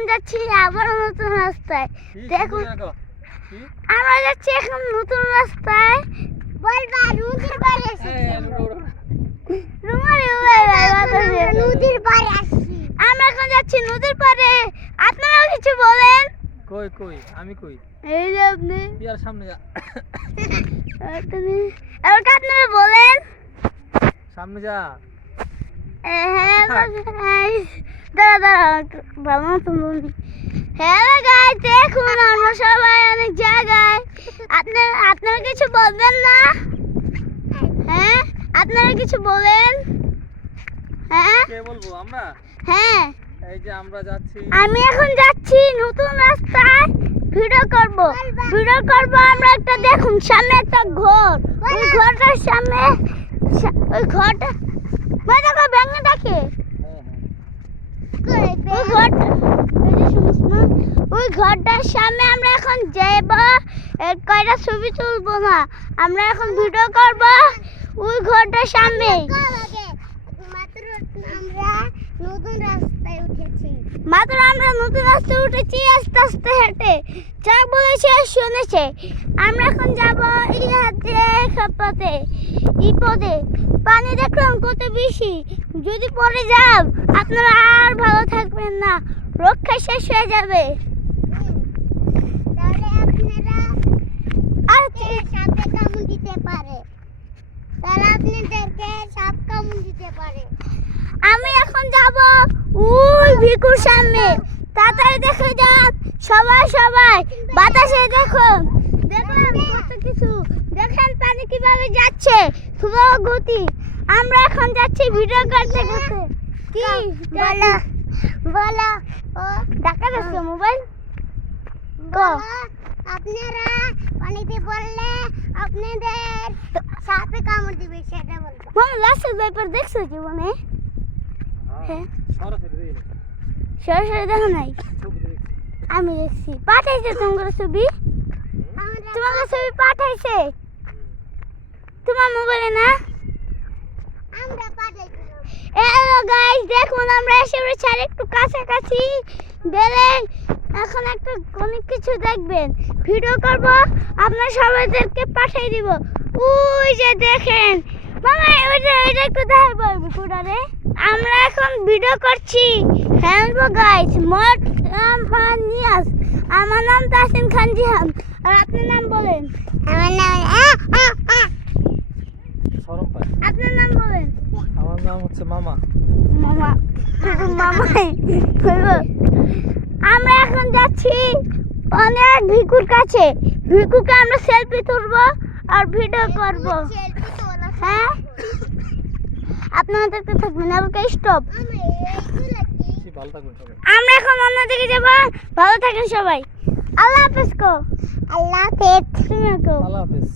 এখন যাচ্ছি আবার নতুন রাস্তায়। দেখুন। আমরা যাচ্ছি এখন নতুন রাস্তায়। বলবা নদীর পাড়ে। নদীর পাড়ে আসছি আমরা এখন যাচ্ছি নদীর পাড়ে। আপনারাও কিছু বলেন। কই কই? আমি কই? এই যে আপনি। ইয়ার সামনে যা। আপনি কি আপনারা বলেন? সামনে যা। দাঁড়া দাঁড়া ভালো মতন বলি হ্যালো গাইস দেখুন আমরা সবাই অনেক জায়গায়। আপনারা আপনারা কিছু বলবেন না? হ্যাঁ? আপনারা কিছু বলেন? হ্যাঁ? কে বলব আমরা? হ্যাঁ। এই যে আমরা যাচ্ছি। আমি এখন যাচ্ছি নতুন রাস্তায় ভিডিও করব। ভিডিও করব আমরা একটা দেখুন সামনে একটা ঘর। ওই ঘরটার সামনে ওই ঘরটা ওই দেখো ব্যাঙে ডাকে হ্যাঁ, হ্যাঁ। ওই ঘরটা ওই যে শুনিস না ওই ঘরটার সামনে আমরা এখন যাব কয়টা ছবি তুলবো না? আমরা এখন ভিডিও করব ওই ঘরটার সামনে। মাত্র আমরা নতুন রাস্তায় উঠেছি। মাত্র আমরা নতুন রাস্তায় উঠেছি আস্তে আস্তে হেঁটে। যা বলেছে শুনেছে। আমরা এখন যাব এই হাতে খাপাতে এই পদে পানি দেখলাম কত বেশি। যদি পড়ে যাও আপনারা আর ভালো থাকবেন না। রক্ষা শেষ হয়ে যাবে তাহলে আপনারা আর কে সাপে কামড় দিতে পারে? তাহলে আপনাদেরকে সাপ কামড় দিতে পারে? আমি এখন যাব ওই ভিকুর সামনে। তাড়াতাড়ি দেখে যান। সবাই সবাই বাতাসে দেখুন। দেখলাম কত কিছু। দেখেন পানি কীভাবে যাচ্ছে। স্লো গতি। আমরা এখন যাচ্ছি ভিডিও করতে করতে। কি বলো বলো ও দেখা যাচ্ছে মোবাইল? আপনারা পানিতে পড়লে সাপে কামড় দিবে সেটা বলতো মনে লাস্টের ব্যাপার দেখছ জীবনে? হ্যাঁ। সরাসরি দেখি না। সরাসরি দেখো নাই? আমি দেখছি। পাঠাইছে তোমার ছবি? তোমার ছবি পাঠাইছে? তোমার মোবাইলে না? আমরা পাঠাইছিলাম। হ্যালো গাইস দেখুন আমরা এসে পড়েছি আর একটু কাছাকাছি। গেলে এখন একটা অনেক কিছু দেখবেন। ভিডিও করব আপনার সবাইদেরকে পাঠিয়ে দিব। ওই যে দেখেন। মামা ওই যে ওইটা একটু দেখাই পারবি কুড়ারে আমরা এখন ভিডিও করছি। হ্যালো গাইস মোট নাম নিয়াজ। আমার নাম তাসিম খান জিহান। আর আপনার নাম বলেন? আমার নাম। আপনার নাম বলেন? আমার নাম হচ্ছে মামা। মামা মামাই আমরা এখন যাচ্ছি অনেক ভিকুর কাছে। ভিকুকে আমরা সেলফি তুলবো। আর ভিডিও করব। হ্যাঁ? আপনাদের থাকবে না থাকবেন আমাকে স্টপ আমরা এখন অন্যদিকে যাব। ভালো থাকেন সবাই। আল্লাহ হাফেজ কো আল্লাহ হাফেজ। আল্লাহ হাফেজ।